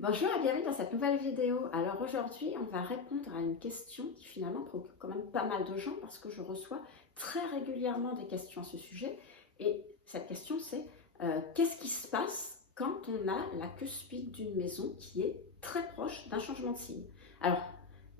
Bonjour et bienvenue dans cette nouvelle vidéo. Alors aujourd'hui, on va répondre à une question qui finalement préoccupe quand même pas mal de gens parce que je reçois très régulièrement des questions à ce sujet. Et cette question c'est qu'est-ce qui se passe quand on a la cuspide d'une maison qui est très proche d'un changement de signe? Alors,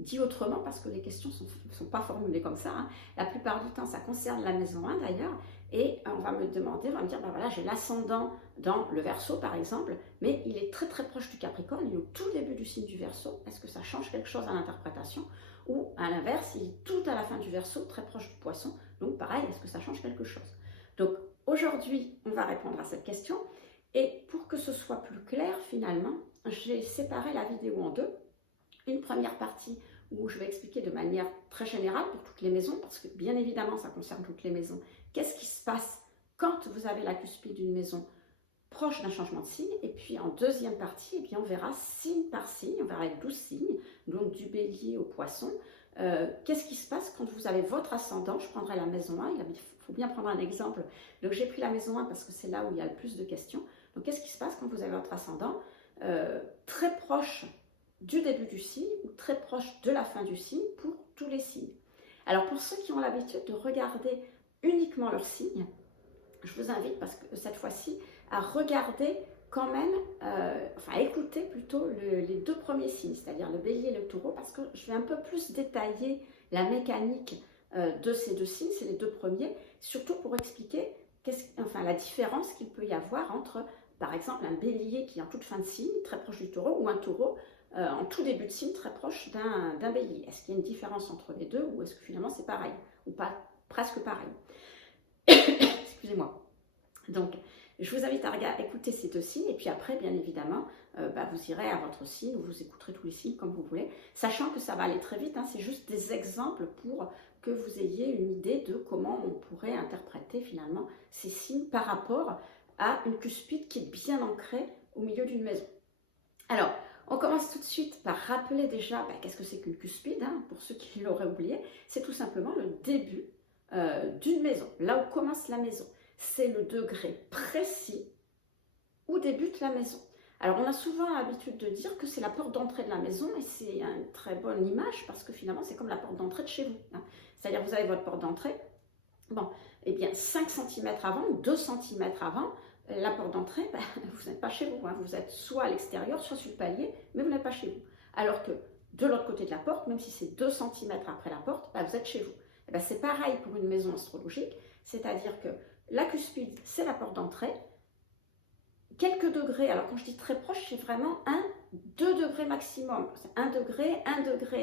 dit autrement, parce que les questions ne sont pas formulées comme ça, hein. La plupart du temps, ça concerne la maison 1 d'ailleurs, et on va me demander, on va me dire, ben voilà, j'ai l'ascendant dans le Verseau par exemple, mais il est très très proche du Capricorne, il est au tout début du signe du Verseau. Est-ce que ça change quelque chose à l'interprétation? Ou à l'inverse, il est tout à la fin du Verseau, très proche du Poisson, donc pareil, est-ce que ça change quelque chose? Donc aujourd'hui, on va répondre à cette question, et pour que ce soit plus clair finalement, j'ai séparé la vidéo en deux. Une première partie où je vais expliquer de manière très générale pour toutes les maisons, parce que bien évidemment ça concerne toutes les maisons, qu'est-ce qui se passe quand vous avez la cuspide d'une maison proche d'un changement de signe. Et puis en deuxième partie, eh bien, on verra signe par signe, on verra les 12 signes, donc du bélier au poisson. Qu'est-ce qui se passe quand vous avez votre ascendant? Je prendrai la maison 1, il faut bien prendre un exemple. Donc j'ai pris la maison 1 parce que c'est là où il y a le plus de questions. Donc qu'est-ce qui se passe quand vous avez votre ascendant très proche du début du signe ou très proche de la fin du signe pour tous les signes? Alors pour ceux qui ont l'habitude de regarder uniquement leurs signes, je vous invite, parce que cette fois-ci, à regarder quand même, enfin à écouter plutôt les deux premiers signes, c'est-à-dire le bélier et le taureau, parce que je vais un peu plus détailler la mécanique de ces deux signes, c'est les deux premiers, surtout pour expliquer enfin, la différence qu'il peut y avoir entre, par exemple, un bélier qui est en toute fin de signe, très proche du taureau, ou un taureau en tout début de signe, très proche d'un bélier. Est-ce qu'il y a une différence entre les deux, ou est-ce que finalement c'est pareil, ou pas presque pareil? Excusez-moi. Donc, je vous invite à écouter ces deux signes, et puis après, bien évidemment, vous irez à votre signe, ou vous écouterez tous les signes comme vous voulez, sachant que ça va aller très vite, hein, c'est juste des exemples pour que vous ayez une idée de comment on pourrait interpréter finalement ces signes par rapport à une cuspide qui est bien ancrée au milieu d'une maison. Alors, on commence tout de suite par rappeler déjà qu'est-ce que c'est qu'une cuspide, hein, pour ceux qui l'auraient oublié. C'est tout simplement le début d'une maison, là où commence la maison. C'est le degré précis où débute la maison. Alors, on a souvent l'habitude de dire que c'est la porte d'entrée de la maison, et c'est une très bonne image parce que finalement, c'est comme la porte d'entrée de chez vous, hein. C'est-à-dire, vous avez votre porte d'entrée, bon, eh bien, 5 cm avant ou 2 cm avant la porte d'entrée, vous n'êtes pas chez vous, hein. Vous êtes soit à l'extérieur, soit sur le palier, mais vous n'êtes pas chez vous. Alors que de l'autre côté de la porte, même si c'est 2 cm après la porte, vous êtes chez vous. C'est pareil pour une maison astrologique, c'est-à-dire que la cuspide, c'est la porte d'entrée. Quelques degrés, alors quand je dis très proche, c'est vraiment 2 degrés maximum. C'est 1 degré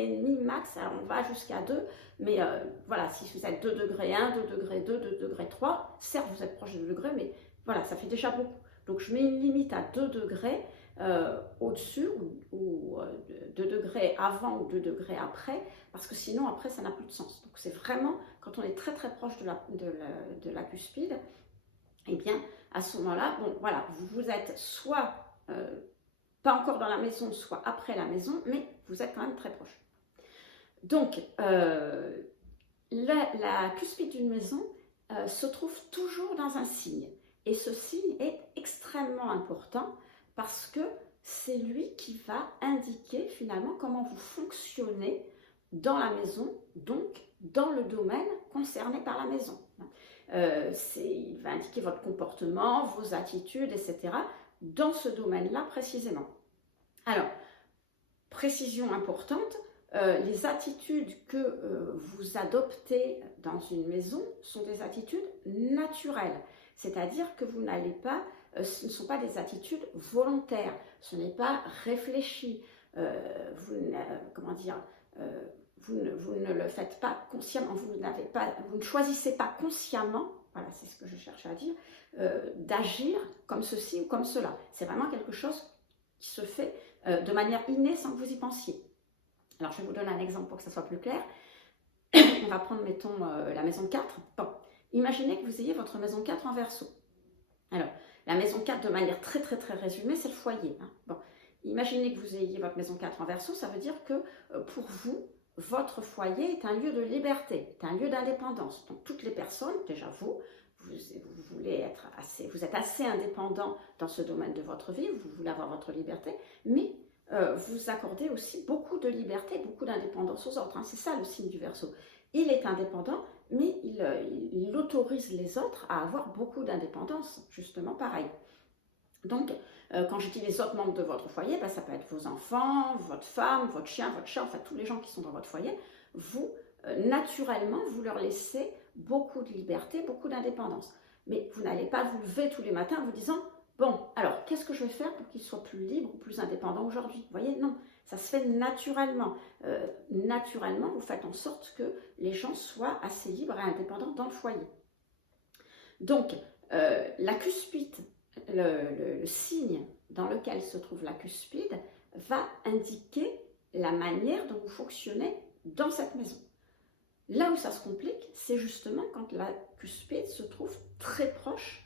et demi max, alors on va jusqu'à 2, mais voilà, si vous êtes 2 degrés 1, 2 degrés 2, 2 degrés 3, certes vous êtes proche de 2 degrés, mais voilà, ça fait déjà beaucoup. Donc je mets une limite à 2 degrés au-dessus, ou 2 degrés avant ou 2 degrés après, parce que sinon après ça n'a plus de sens. Donc c'est vraiment, quand on est très très proche de la cuspide, eh bien, à ce moment-là, bon, voilà, vous êtes soit pas encore dans la maison, soit après la maison, mais vous êtes quand même très proche. Donc, la cuspide d'une maison se trouve toujours dans un signe. Et ce signe est extrêmement important parce que c'est lui qui va indiquer finalement comment vous fonctionnez dans la maison, donc dans le domaine concerné par la maison. Il va indiquer votre comportement, vos attitudes, etc. dans ce domaine-là précisément. Alors, précision importante, les attitudes que vous adoptez dans une maison sont des attitudes naturelles, c'est-à-dire que vous n'allez pas, ce ne sont pas des attitudes volontaires, ce n'est pas réfléchi, comment dire, vous ne le faites pas consciemment, vous ne choisissez pas consciemment, voilà, c'est ce que je cherche à dire, d'agir comme ceci ou comme cela. C'est vraiment quelque chose qui se fait de manière innée sans que vous y pensiez. Alors, je vais vous donner un exemple pour que ça soit plus clair. On va prendre, mettons, la maison 4. Bon, imaginez que vous ayez votre maison 4 en Verseau. Alors, la maison 4, de manière très très très résumée, c'est le foyer, hein. Bon, imaginez que vous ayez votre maison 4 en Verseau, ça veut dire que pour vous, votre foyer est un lieu de liberté, est un lieu d'indépendance. Donc, toutes les personnes, déjà vous êtes assez indépendant dans ce domaine de votre vie, vous voulez avoir votre liberté, mais vous accordez aussi beaucoup de liberté, beaucoup d'indépendance aux autres. Hein. C'est ça le signe du Verseau. Il est indépendant, mais il autorise les autres à avoir beaucoup d'indépendance, justement pareil. Donc, quand je dis les autres membres de votre foyer, ben, ça peut être vos enfants, votre femme, votre chien, votre chat, enfin tous les gens qui sont dans votre foyer. Vous, naturellement, vous leur laissez beaucoup de liberté, beaucoup d'indépendance. Mais vous n'allez pas vous lever tous les matins en vous disant « Bon, alors, qu'est-ce que je vais faire pour qu'ils soient plus libres ou plus indépendants aujourd'hui ?» Vous voyez, non, ça se fait naturellement. Naturellement, vous faites en sorte que les gens soient assez libres et indépendants dans le foyer. Donc, la cuspide, le signe dans lequel se trouve la cuspide va indiquer la manière dont vous fonctionnez dans cette maison. Là où ça se complique, c'est justement quand la cuspide se trouve très proche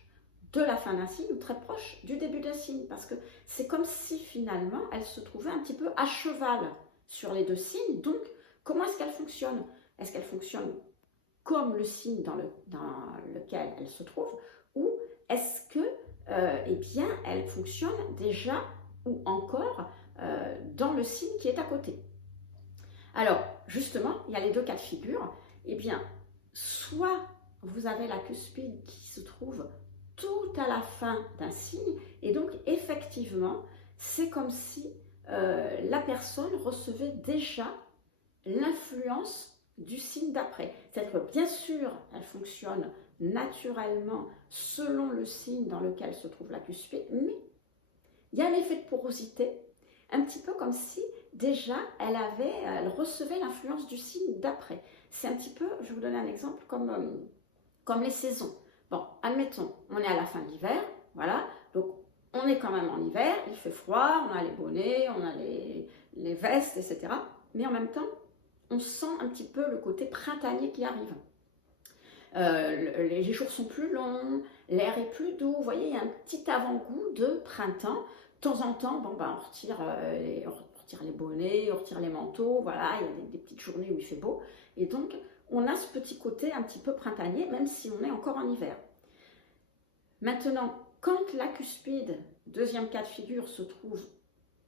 de la fin d'un signe ou très proche du début d'un signe, parce que c'est comme si finalement elle se trouvait un petit peu à cheval sur les deux signes. Donc, comment est-ce qu'elle fonctionne? Est-ce qu'elle fonctionne comme le signe dans lequel elle se trouve, ou est-ce que eh bien, elle fonctionne déjà ou encore dans le signe qui est à côté? Alors, justement, il y a les deux cas de figure. Eh bien, soit vous avez la cuspide qui se trouve tout à la fin d'un signe, et donc effectivement, c'est comme si la personne recevait déjà l'influence du signe d'après. C'est-à-dire que bien sûr, elle fonctionne naturellement selon le signe dans lequel se trouve la cuspide, mais il y a un effet de porosité, un petit peu comme si déjà elle recevait l'influence du signe d'après. C'est un petit peu, je vais vous donner un exemple, comme les saisons. Bon, admettons, on est à la fin de l'hiver, voilà, donc on est quand même en hiver, il fait froid, on a les bonnets, on a les vestes, etc. Mais en même temps, on sent un petit peu le côté printanier qui arrive. Les jours sont plus longs, l'air est plus doux, vous voyez, il y a un petit avant-goût de printemps. De temps en temps, bon, ben, on retire les bonnets, on retire les manteaux, voilà, il y a des petites journées où il fait beau. Et donc, on a ce petit côté un petit peu printanier, même si on est encore en hiver. Maintenant, quand la cuspide, deuxième cas de figure, se trouve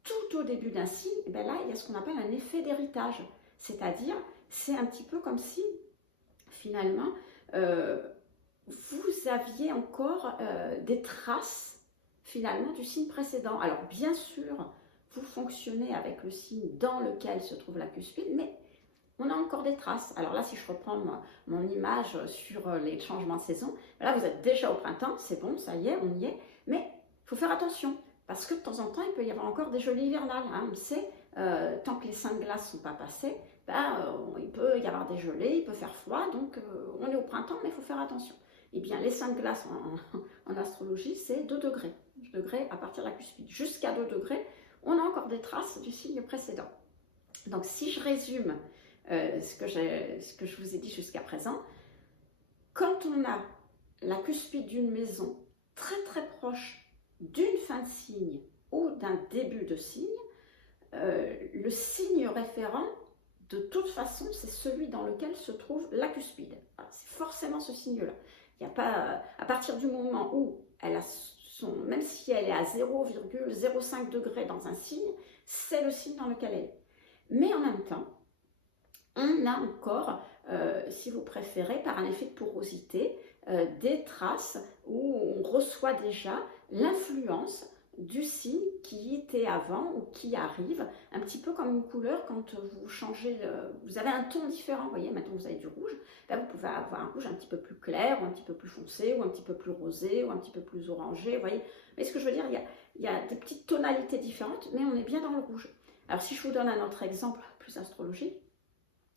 tout au début d'un signe, et bien là, il y a ce qu'on appelle un effet d'héritage. C'est-à-dire, c'est un petit peu comme si, finalement, vous aviez encore des traces, finalement, du signe précédent. Alors, bien sûr, vous fonctionnez avec le signe dans lequel se trouve la cuspide, mais on a encore des traces. Alors là, si je reprends mon image sur les changements de saison, là, vous êtes déjà au printemps, c'est bon, ça y est, on y est, mais il faut faire attention, parce que de temps en temps, il peut y avoir encore des gelées hivernales, hein, on le sait, tant que les seins de glace ne sont pas passés, il peut y avoir des gelées, il peut faire froid, donc on est au printemps, mais il faut faire attention. Eh bien, les seins de glace en astrologie, c'est 2 degrés. 2 degrés à partir de la cuspide. Jusqu'à 2 degrés, on a encore des traces du signe précédent. Donc, si je résume ce que je vous ai dit jusqu'à présent, quand on a la cuspide d'une maison très très proche d'une fin de signe ou d'un début de signe, le signe référent, de toute façon, c'est celui dans lequel se trouve la cuspide. C'est forcément ce signe-là. Il n'y a pas, à partir du moment où elle a même si elle est à 0,05 degrés dans un signe, c'est le signe dans lequel elle est. Mais en même temps, on a encore, si vous préférez, par un effet de porosité, des traces où on reçoit déjà l'influence du signe qui était avant ou qui arrive, un petit peu comme une couleur quand vous changez, vous avez un ton différent, vous voyez, maintenant vous avez du rouge, là vous pouvez avoir un rouge un petit peu plus clair, ou un petit peu plus foncé, ou un petit peu plus rosé, ou un petit peu plus orangé, vous voyez. Mais ce que je veux dire, il y a des petites tonalités différentes, mais on est bien dans le rouge. Alors si je vous donne un autre exemple plus astrologique,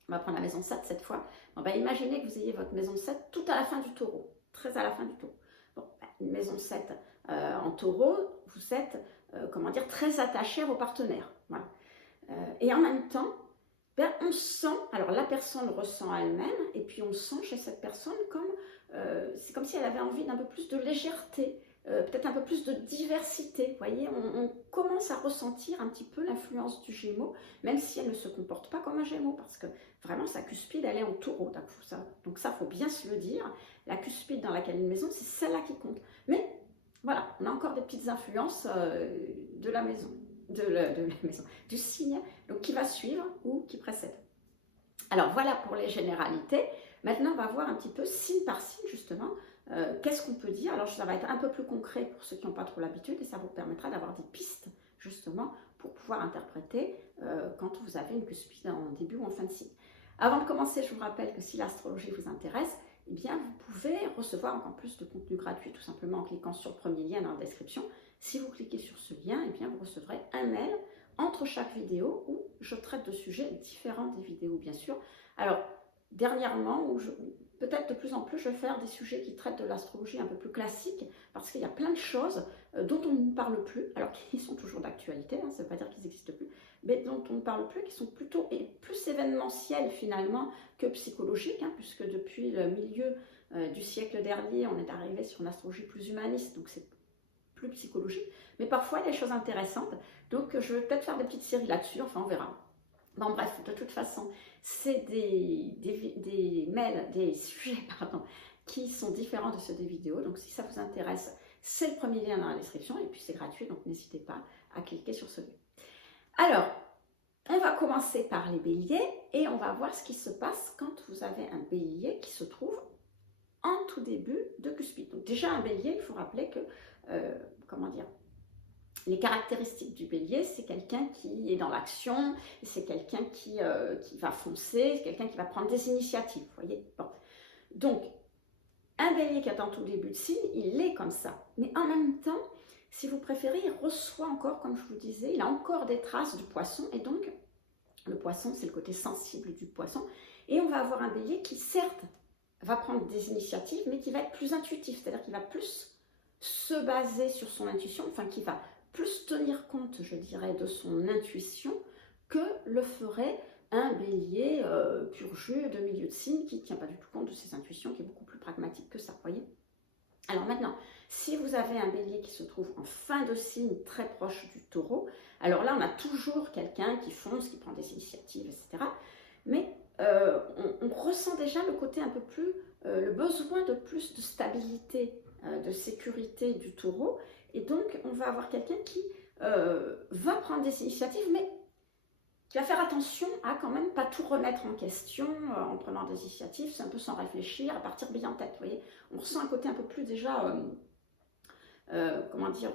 on va prendre la maison 7 cette fois. Bon, imaginez que vous ayez votre maison 7 tout à la fin du taureau, très à la fin du taureau. Bon, une maison 7 en taureau, vous êtes, comment dire, très attaché à vos partenaires. Voilà. Et en même temps, on sent, alors la personne ressent elle-même, et puis on sent chez cette personne comme, c'est comme si elle avait envie d'un peu plus de légèreté, peut-être un peu plus de diversité. Vous voyez, on commence à ressentir un petit peu l'influence du Gémeaux, même si elle ne se comporte pas comme un Gémeaux, parce que vraiment sa cuspide, elle est en taureau. Donc ça, il faut bien se le dire. La cuspide dans laquelle une maison, c'est celle-là qui compte. Mais voilà, on a encore des petites influences de la maison. de la maison, du signe, donc qui va suivre ou qui précède. Alors voilà pour les généralités. Maintenant, on va voir un petit peu signe par signe, justement, qu'est-ce qu'on peut dire. Alors ça va être un peu plus concret pour ceux qui n'ont pas trop l'habitude et ça vous permettra d'avoir des pistes, justement, pour pouvoir interpréter quand vous avez une cuspide en début ou en fin de signe. Avant de commencer, je vous rappelle que si l'astrologie vous intéresse, eh bien, vous pouvez recevoir encore plus de contenu gratuit tout simplement en cliquant sur le premier lien dans la description. Si vous cliquez sur ce lien, eh bien, vous recevrez un mail entre chaque vidéo où je traite de sujets différents des vidéos, bien sûr. Alors, dernièrement, peut-être de plus en plus, je vais faire des sujets qui traitent de l'astrologie un peu plus classique, parce qu'il y a plein de choses dont on ne parle plus, alors qu'ils sont toujours d'actualité, hein, ça ne veut pas dire qu'ils n'existent plus, mais dont on ne parle plus, qui sont plutôt plus événementiels finalement que psychologiques, hein, puisque depuis le milieu du siècle dernier, on est arrivé sur une astrologie plus humaniste, donc c'est plus psychologique, mais parfois il y a des choses intéressantes, donc je vais peut-être faire des petites séries là-dessus, enfin on verra. Bon bref, de toute façon, c'est des mails, des sujets, pardon, qui sont différents de ceux des vidéos, donc si ça vous intéresse, c'est le premier lien dans la description, et puis c'est gratuit, donc n'hésitez pas à cliquer sur ce lien. Alors, on va commencer par les béliers, et on va voir ce qui se passe quand vous avez un bélier qui se trouve en tout début de cuspide. Donc déjà un bélier, il faut rappeler que, comment dire, les caractéristiques du bélier, c'est quelqu'un qui est dans l'action, c'est quelqu'un qui va foncer, c'est quelqu'un qui va prendre des initiatives, vous voyez. Bon. Donc, un bélier qui est en tout début de signe, il est comme ça. Mais en même temps, si vous préférez, il reçoit encore, comme je vous disais, il a encore des traces du poisson, et donc, le poisson, c'est le côté sensible du poisson, et on va avoir un bélier qui, certes, va prendre des initiatives, mais qui va être plus intuitif, c'est-à-dire qu'il va plus se baser sur son intuition, enfin, qui va plus tenir compte, je dirais, de son intuition que le ferait un bélier pur jus de milieu de signe qui ne tient pas du tout compte de ses intuitions, qui est beaucoup plus pragmatique que ça, vous voyez. Alors maintenant, si vous avez un bélier qui se trouve en fin de signe très proche du taureau, alors là on a toujours quelqu'un qui fonce, qui prend des initiatives, etc. Mais on ressent déjà le côté un peu plus, le besoin de plus de stabilité, de sécurité du taureau. Et donc, on va avoir quelqu'un qui va prendre des initiatives, mais qui va faire attention à quand même pas tout remettre en question en prenant des initiatives, c'est un peu sans réfléchir, à partir bien en tête, vous voyez. On ressent un côté un peu plus déjà, comment dire,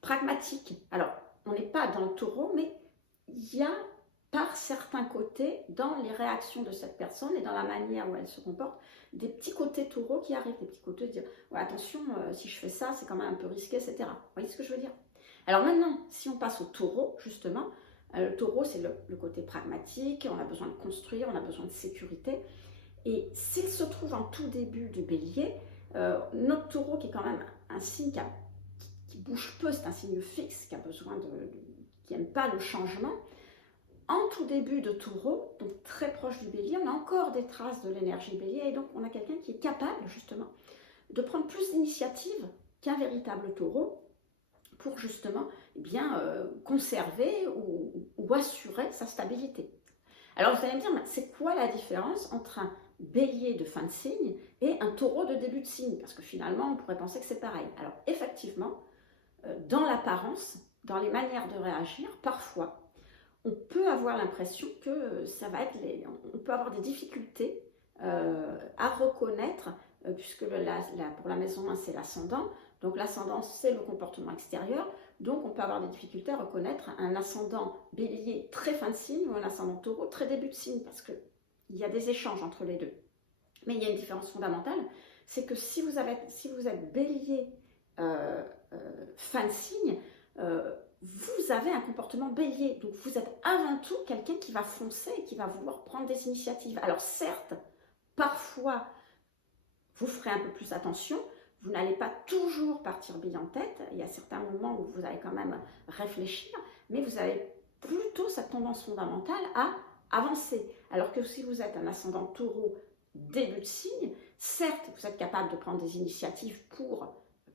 pragmatique. Alors, on n'est pas dans le taureau, mais il y a par certains côtés, dans les réactions de cette personne et dans la manière où elle se comporte, des petits côtés taureau qui arrivent, des petits côtés de dire ouais, attention, si je fais ça, c'est quand même un peu risqué, etc. Vous voyez ce que je veux dire? Alors maintenant, si on passe au taureau, justement, le taureau, c'est le côté pragmatique, on a besoin de construire, on a besoin de sécurité. Et s'il se trouve en tout début du bélier, notre taureau, qui est quand même un signe qui bouge peu, c'est un signe fixe, qui a besoin qui n'aime pas le changement, en tout début de taureau, donc très proche du bélier, on a encore des traces de l'énergie bélier et donc on a quelqu'un qui est capable justement de prendre plus d'initiative qu'un véritable taureau pour justement conserver ou assurer sa stabilité. Alors vous allez me dire, c'est quoi la différence entre un bélier de fin de signe et un taureau de début de signe? Parce que finalement, on pourrait penser que c'est pareil. Alors effectivement, dans l'apparence, dans les manières de réagir, parfois, on peut avoir l'impression que ça va être on peut avoir des difficultés à reconnaître, puisque pour la maison 1, c'est l'ascendant, donc l'ascendant, c'est le comportement extérieur, donc on peut avoir des difficultés à reconnaître un ascendant bélier très fin de signe ou un ascendant taureau très début de signe, parce qu'il y a des échanges entre les deux. Mais il y a une différence fondamentale, c'est que si vous êtes bélier fin de signe, vous avez un comportement bélier, donc vous êtes avant tout quelqu'un qui va foncer et qui va vouloir prendre des initiatives. Alors certes, parfois, vous ferez un peu plus attention, vous n'allez pas toujours partir bille en tête, il y a certains moments où vous allez quand même réfléchir, mais vous avez plutôt cette tendance fondamentale à avancer. Alors que si vous êtes un ascendant taureau début de signe, certes, vous êtes capable de prendre des initiatives pour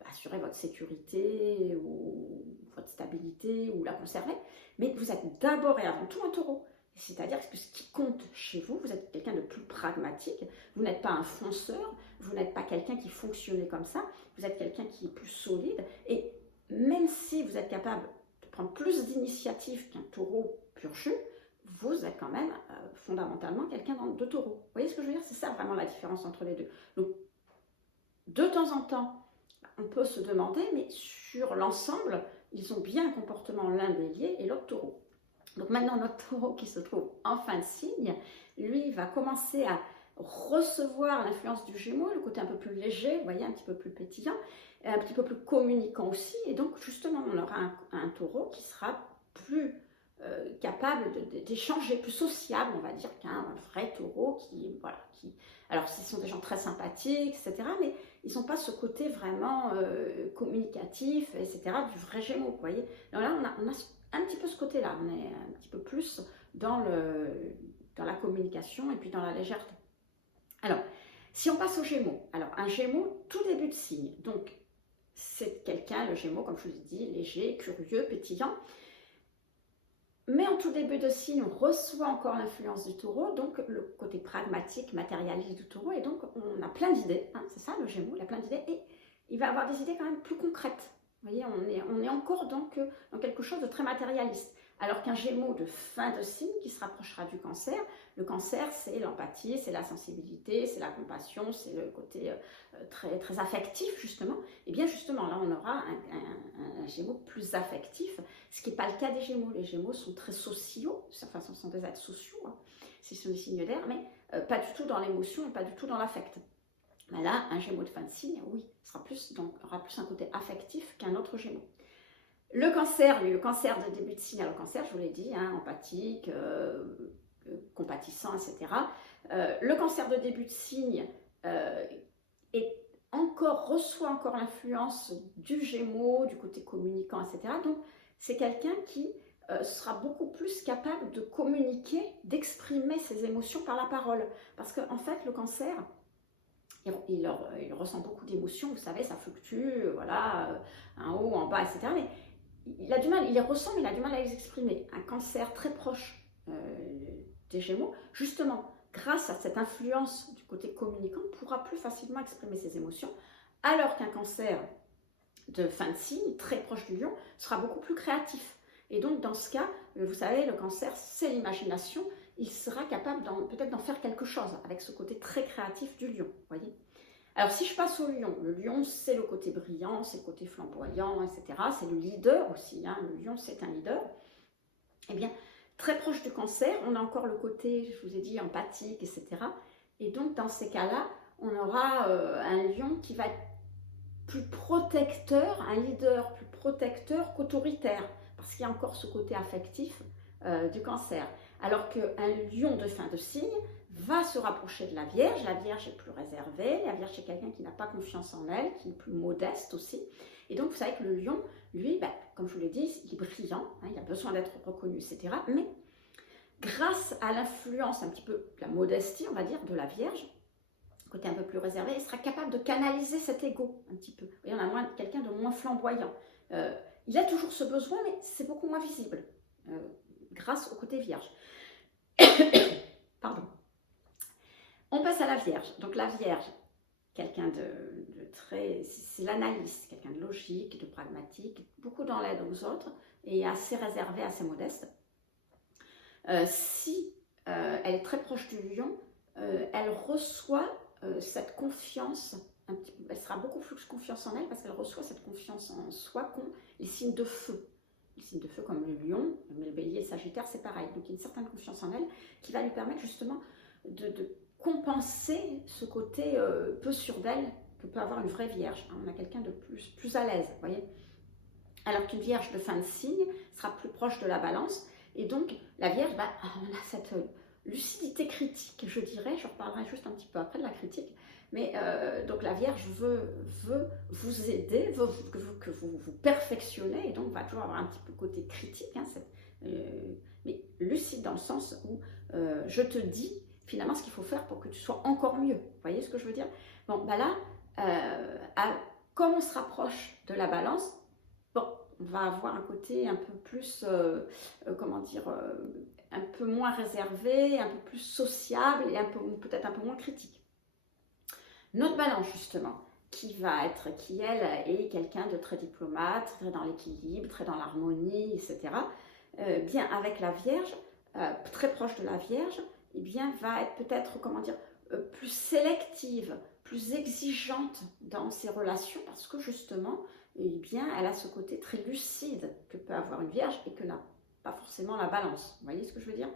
assurer votre sécurité ou votre stabilité ou la conserver, mais vous êtes d'abord et avant tout un taureau. C'est-à-dire que ce qui compte chez vous, vous êtes quelqu'un de plus pragmatique, vous n'êtes pas un fonceur, vous n'êtes pas quelqu'un qui fonctionnait comme ça, vous êtes quelqu'un qui est plus solide, et même si vous êtes capable de prend plus d'initiative qu'un taureau pur jus, vous êtes quand même fondamentalement quelqu'un de taureau. Vous voyez ce que je veux dire? C'est ça vraiment la différence entre les deux. Donc, de temps en temps, on peut se demander, mais sur l'ensemble, ils ont bien un comportement l'un bélier et l'autre taureau. Donc maintenant, notre taureau qui se trouve en fin de signe, lui va commencer à recevoir l'influence du Gémeaux, le côté un peu plus léger, vous voyez, un petit peu plus pétillant, un petit peu plus communicant aussi. Et donc, justement, on aura un taureau qui sera plus capable d'échanger, plus sociable, on va dire, qu'un vrai taureau voilà, alors, ce sont des gens très sympathiques, etc., mais ils n'ont pas ce côté vraiment communicatif, etc., du vrai Gémeaux, vous voyez. Donc là, on a un petit peu ce côté-là, on est un petit peu plus dans la communication et puis dans la légèreté. Alors, si on passe au Gémeaux, alors un Gémeaux, tout début de signe, donc c'est quelqu'un, le Gémeaux, comme je vous ai dit, léger, curieux, pétillant, mais en tout début de signe, on reçoit encore l'influence du taureau, donc le côté pragmatique, matérialiste du taureau, et donc on a plein d'idées, hein, c'est ça le Gémeaux, il a plein d'idées, et il va avoir des idées quand même plus concrètes. Vous voyez, on est encore dans quelque chose de très matérialiste. Alors qu'un Gémeaux de fin de signe qui se rapprochera du Cancer, le Cancer c'est l'empathie, c'est la sensibilité, c'est la compassion, c'est le côté très, très affectif justement. Et bien justement là on aura un Gémeaux plus affectif, ce qui n'est pas le cas des Gémeaux. Les Gémeaux sont très sociaux, de certaine façon ce sont des êtres sociaux, hein. Ce sont des signes d'air, mais pas du tout dans l'émotion et pas du tout dans l'affect. Ben là, un Gémeaux de fin de signe, oui, aura plus un côté affectif qu'un autre Gémeaux. Le Cancer, lui, le Cancer de début de signe, alors le Cancer, je vous l'ai dit, hein, empathique, compatissant, etc. Le Cancer de début de signe reçoit encore l'influence du Gémeaux, du côté communicant, etc. Donc, c'est quelqu'un qui sera beaucoup plus capable de communiquer, d'exprimer ses émotions par la parole. Parce qu'en fait, le Cancer, il ressent beaucoup d'émotions, vous savez, ça fluctue, voilà, en haut, en bas, etc. Mais il a du mal, il les ressent, mais il a du mal à les exprimer. Un Cancer très proche des Gémeaux, justement, grâce à cette influence du côté communicant, pourra plus facilement exprimer ses émotions, alors qu'un Cancer de fin de signe, très proche du Lion, sera beaucoup plus créatif. Et donc, dans ce cas, vous savez, le Cancer, c'est l'imagination, il sera capable peut-être d'en faire quelque chose avec ce côté très créatif du Lion, voyez. Alors, si je passe au Lion, le Lion, c'est le côté brillant, c'est le côté flamboyant, etc. C'est le leader aussi, hein. Le Lion, c'est un leader. Eh bien, très proche du Cancer, on a encore le côté, je vous ai dit, empathique, etc. Et donc, dans ces cas-là, on aura un Lion qui va être plus protecteur, un leader plus protecteur qu'autoritaire, parce qu'il y a encore ce côté affectif du Cancer. Alors qu'un Lion de fin de signe va se rapprocher de la Vierge est plus réservée, la Vierge est quelqu'un qui n'a pas confiance en elle, qui est plus modeste aussi. Et donc vous savez que le Lion, lui, comme je vous l'ai dit, il est brillant, hein, il a besoin d'être reconnu, etc. Mais grâce à l'influence un petit peu, la modestie, on va dire, de la Vierge, côté un peu plus réservé, il sera capable de canaliser cet ego un petit peu. Et on a quelqu'un de moins flamboyant. Il a toujours ce besoin, mais c'est beaucoup moins visible, grâce au côté Vierge. Pardon. On passe à la Vierge. Donc la Vierge, quelqu'un de très... C'est l'analyste, quelqu'un de logique, de pragmatique, beaucoup dans l'aide aux autres et assez réservé, assez modeste. Si elle est très proche du Lion, elle reçoit cette confiance, elle sera beaucoup plus confiance en elle parce qu'elle reçoit cette confiance en soi qu'ont les signes de feu. Les signes de feu comme le Lion, mais le Bélier et le Sagittaire, c'est pareil. Donc il y a une certaine confiance en elle qui va lui permettre justement de compenser ce côté peu sûr d'elle que peut avoir une vraie Vierge. On a quelqu'un de plus à l'aise, vous voyez. Alors qu'une Vierge de fin de signe sera plus proche de la Balance. Et donc la Vierge, on a cette lucidité critique, je dirais. Je reparlerai juste un petit peu après de la critique. Mais donc la Vierge veut vous aider, veut que vous vous perfectionnez, et donc va toujours avoir un petit peu côté critique, hein, mais lucide dans le sens où je te dis finalement ce qu'il faut faire pour que tu sois encore mieux. Vous voyez ce que je veux dire? Bon, là, comme on se rapproche de la Balance, bon, on va avoir un côté un peu plus, comment dire, un peu moins réservé, un peu plus sociable et peut-être un peu moins critique. Notre Balance, justement, qui elle est quelqu'un de très diplomate, très dans l'équilibre, très dans l'harmonie, etc. Bien avec la Vierge, très proche de la Vierge, eh bien va être peut-être, comment dire, plus sélective, plus exigeante dans ses relations parce que justement, eh bien, elle a ce côté très lucide que peut avoir une Vierge et que n'a pas forcément la Balance. Vous voyez ce que je veux dire?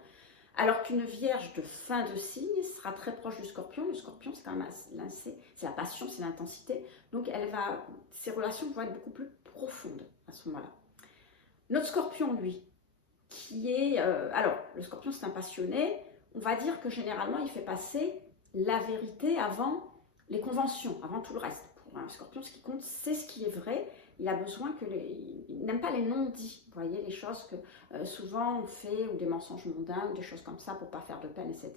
Alors qu'une Vierge de fin de signe sera très proche du Scorpion. Le Scorpion, c'est quand même c'est la passion, c'est l'intensité. Donc, ses relations vont être beaucoup plus profondes à ce moment-là. Notre Scorpion, lui, qui est... alors, le Scorpion, c'est un passionné. On va dire que généralement, il fait passer la vérité avant les conventions, avant tout le reste. Pour un Scorpion, ce qui compte, c'est ce qui est vrai. Il a besoin il n'aime pas les non-dits, vous voyez, les choses que souvent on fait, ou des mensonges mondains, ou des choses comme ça pour ne pas faire de peine, etc.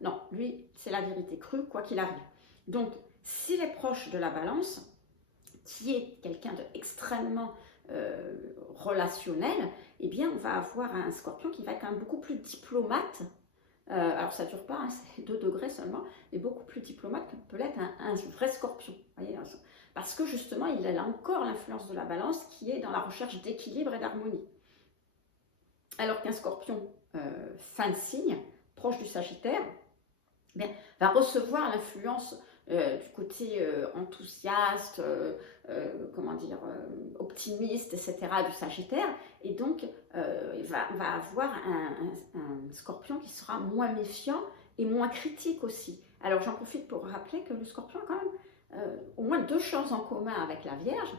Non, lui, c'est la vérité crue, quoi qu'il arrive. Donc, s'il est proche de la Balance, qui est quelqu'un d'extrêmement relationnel, eh bien, on va avoir un Scorpion qui va être quand même beaucoup plus diplomate. Alors ça ne dure pas, hein, c'est 2 degrés seulement, mais beaucoup plus diplomate que peut l'être un vrai Scorpion. Vous voyez, parce que justement, il a encore l'influence de la Balance qui est dans la recherche d'équilibre et d'harmonie. Alors qu'un Scorpion fin de signe, proche du Sagittaire, bien, va recevoir l'influence du côté enthousiaste, comment dire, optimiste, etc. du Sagittaire, et donc il va avoir un Scorpion qui sera moins méfiant et moins critique aussi. Alors j'en profite pour rappeler que le Scorpion a quand même au moins 2 choses en commun avec la Vierge.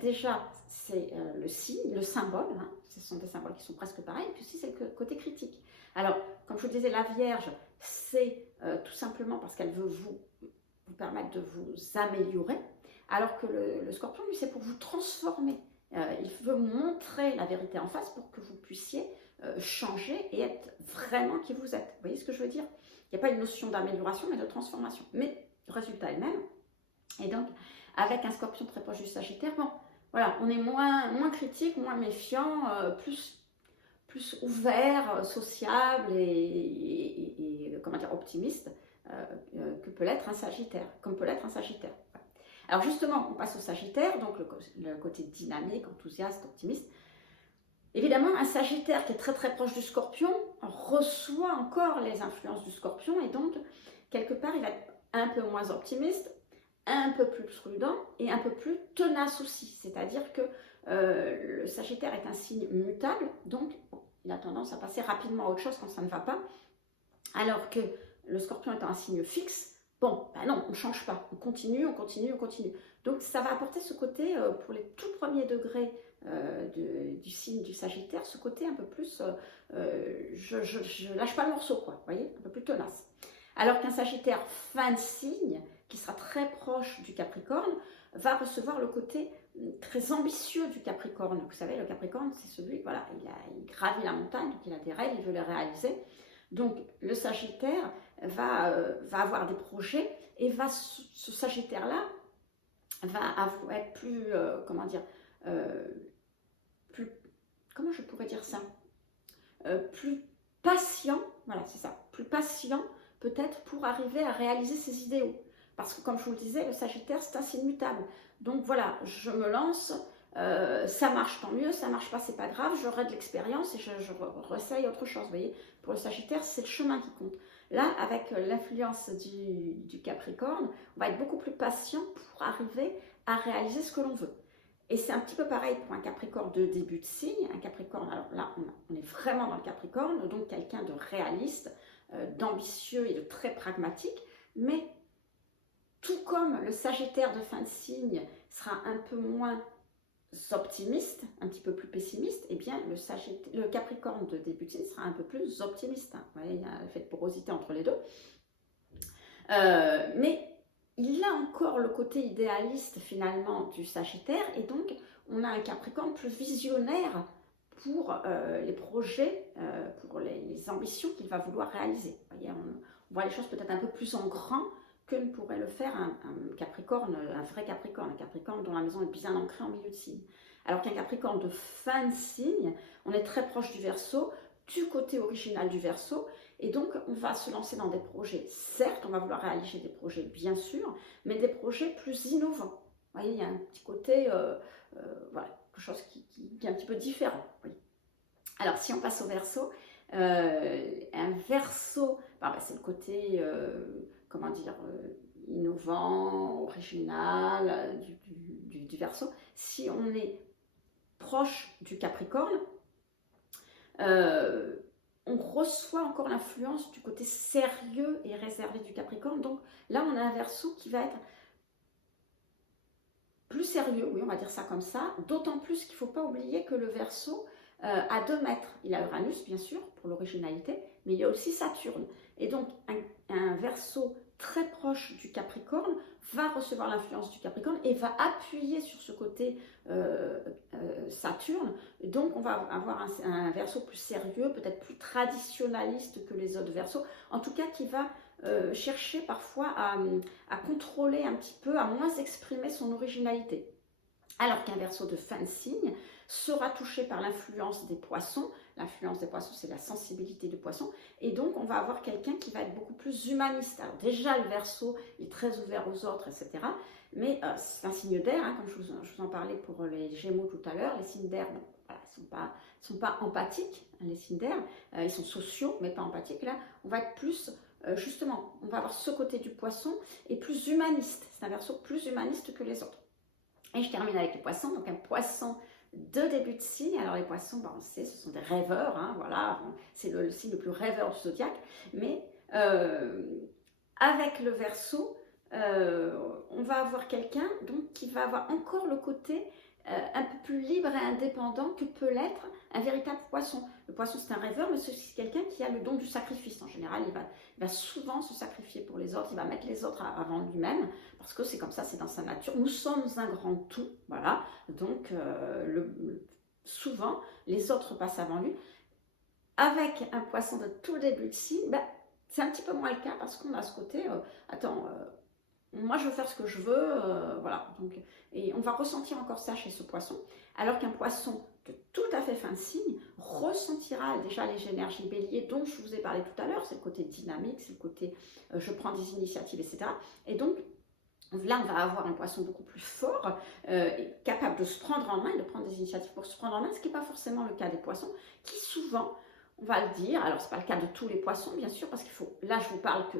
Déjà, c'est le signe, le symbole, hein, ce sont des symboles qui sont presque pareils, et puis aussi c'est le côté critique. Alors, comme je vous disais, la Vierge, c'est tout simplement parce qu'elle veut vous permettre de vous améliorer, alors que le Scorpion, lui, c'est pour vous transformer. Il veut montrer la vérité en face pour que vous puissiez changer et être vraiment qui vous êtes. Vous voyez ce que je veux dire? Il n'y a pas une notion d'amélioration, mais de transformation. Mais le résultat est le même. Et donc, avec un Scorpion très proche du Sagittaire, bon, voilà, on est moins critique, moins méfiant, plus ouvert, sociable et comment dire, optimiste que peut l'être un Sagittaire, comme peut l'être un Sagittaire. Alors justement, on passe au Sagittaire, donc le côté dynamique, enthousiaste, optimiste. Évidemment, un Sagittaire qui est très très proche du Scorpion reçoit encore les influences du Scorpion et donc, quelque part, il va être un peu moins optimiste, un peu plus prudent et un peu plus tenace aussi. C'est-à-dire que le Sagittaire est un signe mutable, donc il a tendance à passer rapidement à autre chose quand ça ne va pas, alors que le Scorpion étant un signe fixe, bon, ben non, on ne change pas, on continue, on continue, on continue. Donc ça va apporter ce côté, pour les tout premiers degrés du signe du Sagittaire, ce côté un peu plus, je lâche pas le morceau, quoi, vous voyez, un peu plus tenace. Alors qu'un Sagittaire fin de signe, qui sera très proche du Capricorne, va recevoir le côté très ambitieux du Capricorne. Vous savez, le Capricorne, c'est celui, voilà, il gravit la montagne, donc il a des rêves, il veut les réaliser. Donc le Sagittaire va avoir des projets et ce Sagittaire-là va être plus, comment dire, plus, comment je pourrais dire ça, plus patient, voilà, c'est ça, plus patient peut-être pour arriver à réaliser ses idéaux. Parce que comme je vous le disais, le Sagittaire, c'est un signe mutable. Donc voilà, je me lance, ça marche tant mieux, ça marche pas, c'est pas grave, j'aurai de l'expérience et je réessaye autre chose. Vous voyez, pour le Sagittaire, c'est le chemin qui compte. Là, avec l'influence du Capricorne, on va être beaucoup plus patient pour arriver à réaliser ce que l'on veut. Et c'est un petit peu pareil pour un Capricorne de début de signe. Un Capricorne, alors là, on est vraiment dans le Capricorne, donc quelqu'un de réaliste, d'ambitieux et de très pragmatique, mais tout comme le Sagittaire de fin de signe sera un peu moins optimiste, un petit peu plus pessimiste, eh bien le Capricorne de début de signe sera un peu plus optimiste. Hein. Vous voyez, il y a un effet de porosité entre les deux. Mais il a encore le côté idéaliste finalement du Sagittaire et donc on a un Capricorne plus visionnaire pour les projets, pour les ambitions qu'il va vouloir réaliser. Vous voyez, on voit les choses peut-être un peu plus en grand que ne pourrait le faire un Capricorne, un vrai Capricorne, un Capricorne dont la maison est bien ancrée en milieu de signe. Alors qu'un Capricorne de fin de signe, on est très proche du Verseau, du côté original du Verseau. Et donc, on va se lancer dans des projets. Certes, on va vouloir réaliser des projets, bien sûr, mais des projets plus innovants. Vous voyez, il y a un petit côté, voilà, quelque chose qui est un petit peu différent. Oui. Alors, si on passe au Verseau, un Verseau, c'est le côté, comment dire, innovant, original du Verseau. Si on est proche du Capricorne, on reçoit encore l'influence du côté sérieux et réservé du Capricorne. Donc là, on a un Verseau qui va être plus sérieux, oui, on va dire ça comme ça. D'autant plus qu'il ne faut pas oublier que le Verseau a 2 mètres. Il a Uranus, bien sûr, pour l'originalité, mais il y a aussi Saturne. Et donc, un Verseau très proche du Capricorne va recevoir l'influence du Capricorne et va appuyer sur ce côté Saturne. Donc, on va avoir un Verseau plus sérieux, peut-être plus traditionnaliste que les autres Verseaux. En tout cas, qui va chercher parfois à contrôler un petit peu, à moins exprimer son originalité. Alors qu'un Verseau de fin de signe sera touché par l'influence des Poissons. L'influence des Poissons, c'est la sensibilité du Poisson. Et donc, on va avoir quelqu'un qui va être beaucoup plus humaniste. Alors déjà, le Verseau est très ouvert aux autres, etc. Mais c'est un signe d'air, hein, comme je vous en parlais pour les Gémeaux tout à l'heure. Les signes d'air, bon, voilà, ils ne sont pas empathiques, hein, les signes d'air. Ils sont sociaux, mais pas empathiques. Là, on va être plus... justement, on va avoir ce côté du Poisson et plus humaniste. C'est un Verseau plus humaniste que les autres. Et je termine avec les Poissons. Donc un Poisson de début de signe. Alors les Poissons, on sait, ce sont des rêveurs. Hein, voilà, c'est le signe le plus rêveur du zodiaque. Mais avec le Verseau, on va avoir quelqu'un donc qui va avoir encore le côté un peu plus libre et indépendant que peut l'être un véritable Poisson. Le Poisson, c'est un rêveur, mais c'est aussi quelqu'un qui a le don du sacrifice. En général, il va souvent se sacrifier pour les autres, il va mettre les autres avant lui-même, parce que c'est comme ça, c'est dans sa nature. Nous sommes un grand tout, voilà. Donc, souvent, les autres passent avant lui. Avec un Poisson de tout début de signe, c'est un petit peu moins le cas, parce qu'on a ce côté, moi je veux faire ce que je veux, voilà. Donc, et on va ressentir encore ça chez ce Poisson, alors qu'un Poisson de tout à fait fin de signe ressentira déjà les énergies Bélier dont je vous ai parlé tout à l'heure. C'est le côté dynamique, c'est le côté je prends des initiatives, etc. Et donc là, on va avoir un Poisson beaucoup plus fort, capable de se prendre en main et de prendre des initiatives pour se prendre en main, ce qui n'est pas forcément le cas des Poissons, qui souvent, on va le dire, alors c'est pas le cas de tous les Poissons, bien sûr, parce qu'il faut, là je vous parle que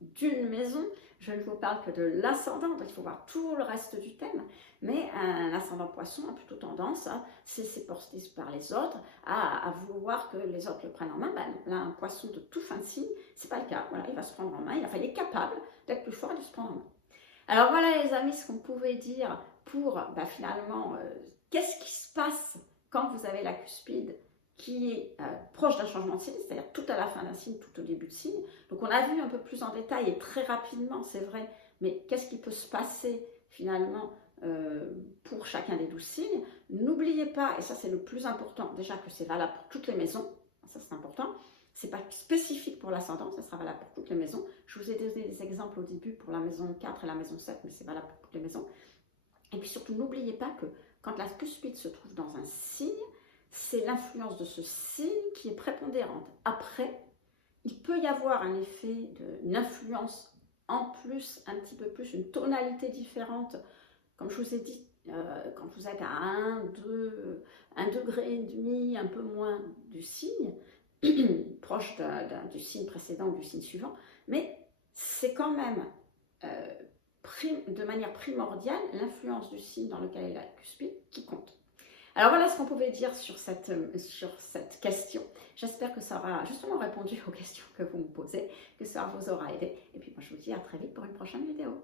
d'une maison, je ne vous parle que de l'ascendant, donc il faut voir tout le reste du thème, mais un ascendant Poisson a plutôt tendance à se laisser porter par les autres, à vouloir que les autres le prennent en main. Là, un Poisson de tout fin de signe, c'est pas le cas, voilà, il va se prendre en main, il est capable d'être plus fort et de se prendre en main. Alors voilà les amis, ce qu'on pouvait dire pour finalement, qu'est-ce qui se passe quand vous avez la cuspide qui est proche d'un changement de signe, c'est-à-dire tout à la fin d'un signe, tout au début de signe. Donc on a vu un peu plus en détail et très rapidement, c'est vrai, mais qu'est-ce qui peut se passer finalement pour chacun des 12 signes. N'oubliez pas, et ça c'est le plus important, déjà que c'est valable pour toutes les maisons, ça c'est important, c'est pas spécifique pour l'ascendant, ça sera valable pour toutes les maisons. Je vous ai donné des exemples au début pour la maison 4 et la maison 7, mais c'est valable pour toutes les maisons. Et puis surtout, n'oubliez pas que quand la cuspide se trouve dans un signe, c'est l'influence de ce signe qui est prépondérante. Après, il peut y avoir un effet, une influence en plus, un petit peu plus, une tonalité différente. Comme je vous ai dit, quand vous êtes à 1 degré et demi, un peu moins du signe, proche du signe précédent ou du signe suivant, mais c'est quand même de manière primordiale l'influence du signe dans lequel est la cuspide qui compte. Alors voilà ce qu'on pouvait dire sur cette question. J'espère que ça aura justement répondu aux questions que vous me posez, que ça vous aura aidé. Et puis moi je vous dis à très vite pour une prochaine vidéo.